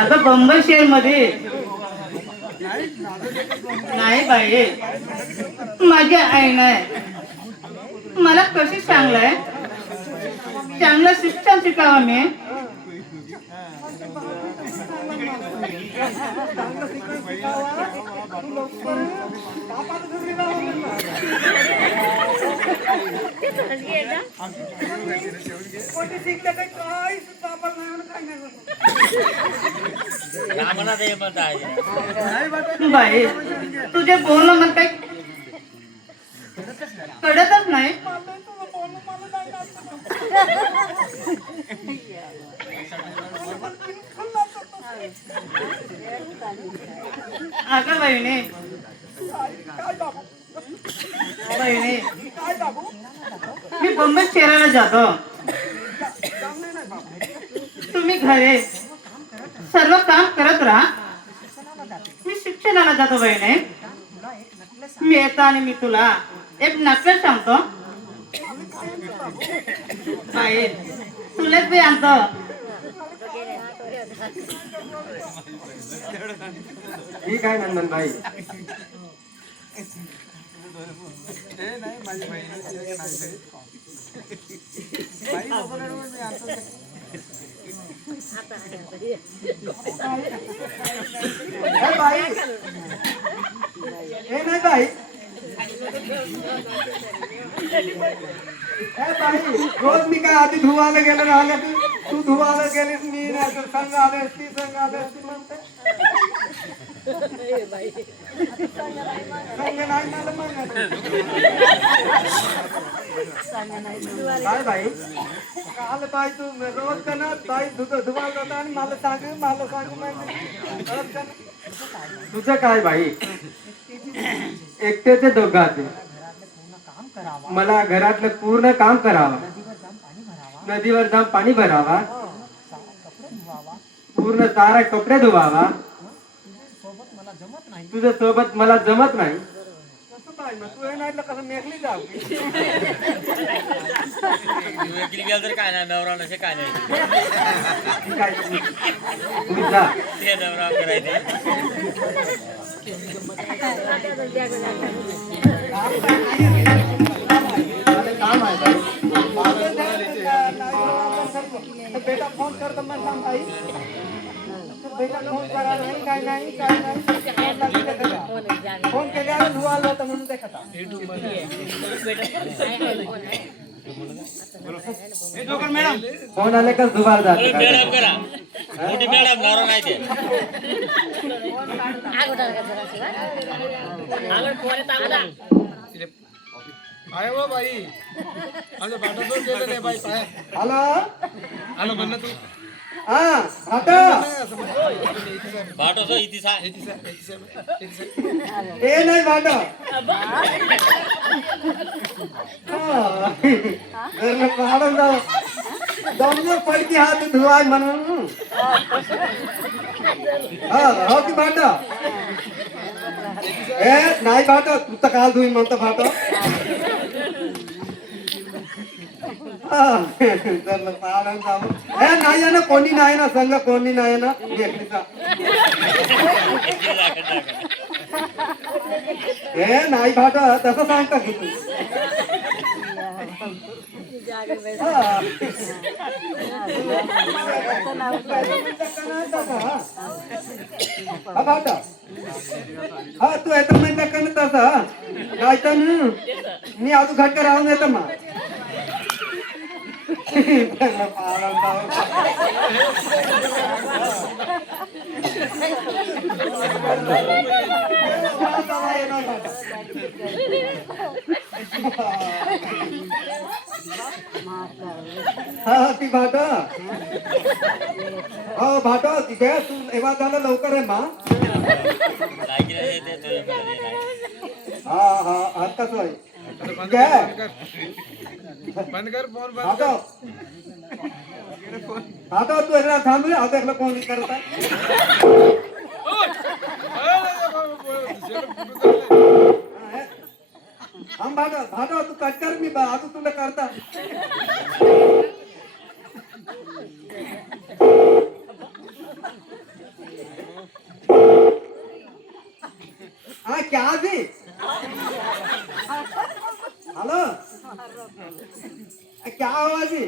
आता बंबई शहर मध्ये नाही बाई, माझी आई नाही. मला कशी चांगलंय, चांगलं शिक्षण शिकावं मी. बाई तुझे बोलणं मला काही कळतच नाही. अगं बहिणी, बहिणी मी बंबई शहराला जातो, तुम्ही घरे सर्व काम करत राहा. मी शिक्षणाला जातो बहिणी. मी येतो आणि मी तुला एक नक्कल सांगतो. बाई तुलाच बी आणतो. ठीक आहे नंदन भाई. नाही बाई, रोज मी काय आधी धुवायला गेलं राहिलं की तू धुवायला गेलीस, मी नाही तर संघ आलेस ती संघ आलेस ती म्हणते. काय बाई काल बाई तू रोज का ना बाई धुवायला जाता आणि मला सांग तुझं काय बाई, एकट्याचे दोघांचे मला घरातलं पूर्ण काम करावं, नदीवर जाऊन पाणी भरावा, पूर्ण सारा कपडे धुवावा. तुझ्या सोबत मला जमत नाही. तू नाही कसं मेकली जाऊ काय नाही नवरा नसे काय नाही ते नवरा करायचे. काम आहे बेटा फोन करतो म्हणला भाई, बेटा फोन करा नाही काय नाही काय नाही फोन केल्यावर धुवायला होतं म्हणून ते खाता. फोन आले का धुवायला जात मॅडम करा मोठी मॅडम नवरा नाही ते. आहे हो बाई, माझं भांडण दोन केलं नाही बाई. हॅलो हॅलो म्हणलं तू हा बाटो सो इतिसा हे नाही भांड भाडून जाऊ दमलं पडती हात धुवाय म्हणून. हो की भांड हे नाही भाट तू तर काल धुईन म्हणतो भाट. हे नाही आहे ना कोणी नाही ना संघ कोणी नाही ना एकटीचा. हे नाही भाट तसं सांगता की तू भाट हा तू येतो म्हणजे का तसं नाही तर मी अजून घटका राहून येतो मग. हा ती भाट हो भाट तिथे तू एव्हा झालं लवकर आहे मा. हा हा हा कसं आहे बंद कर फोन आता तू एकदा थांबले आता एकला फोन करता. हम भाटो भाटो तू कट कर मी आता तुला करता. हाँ क्या जी हेलो क्या हुआ जी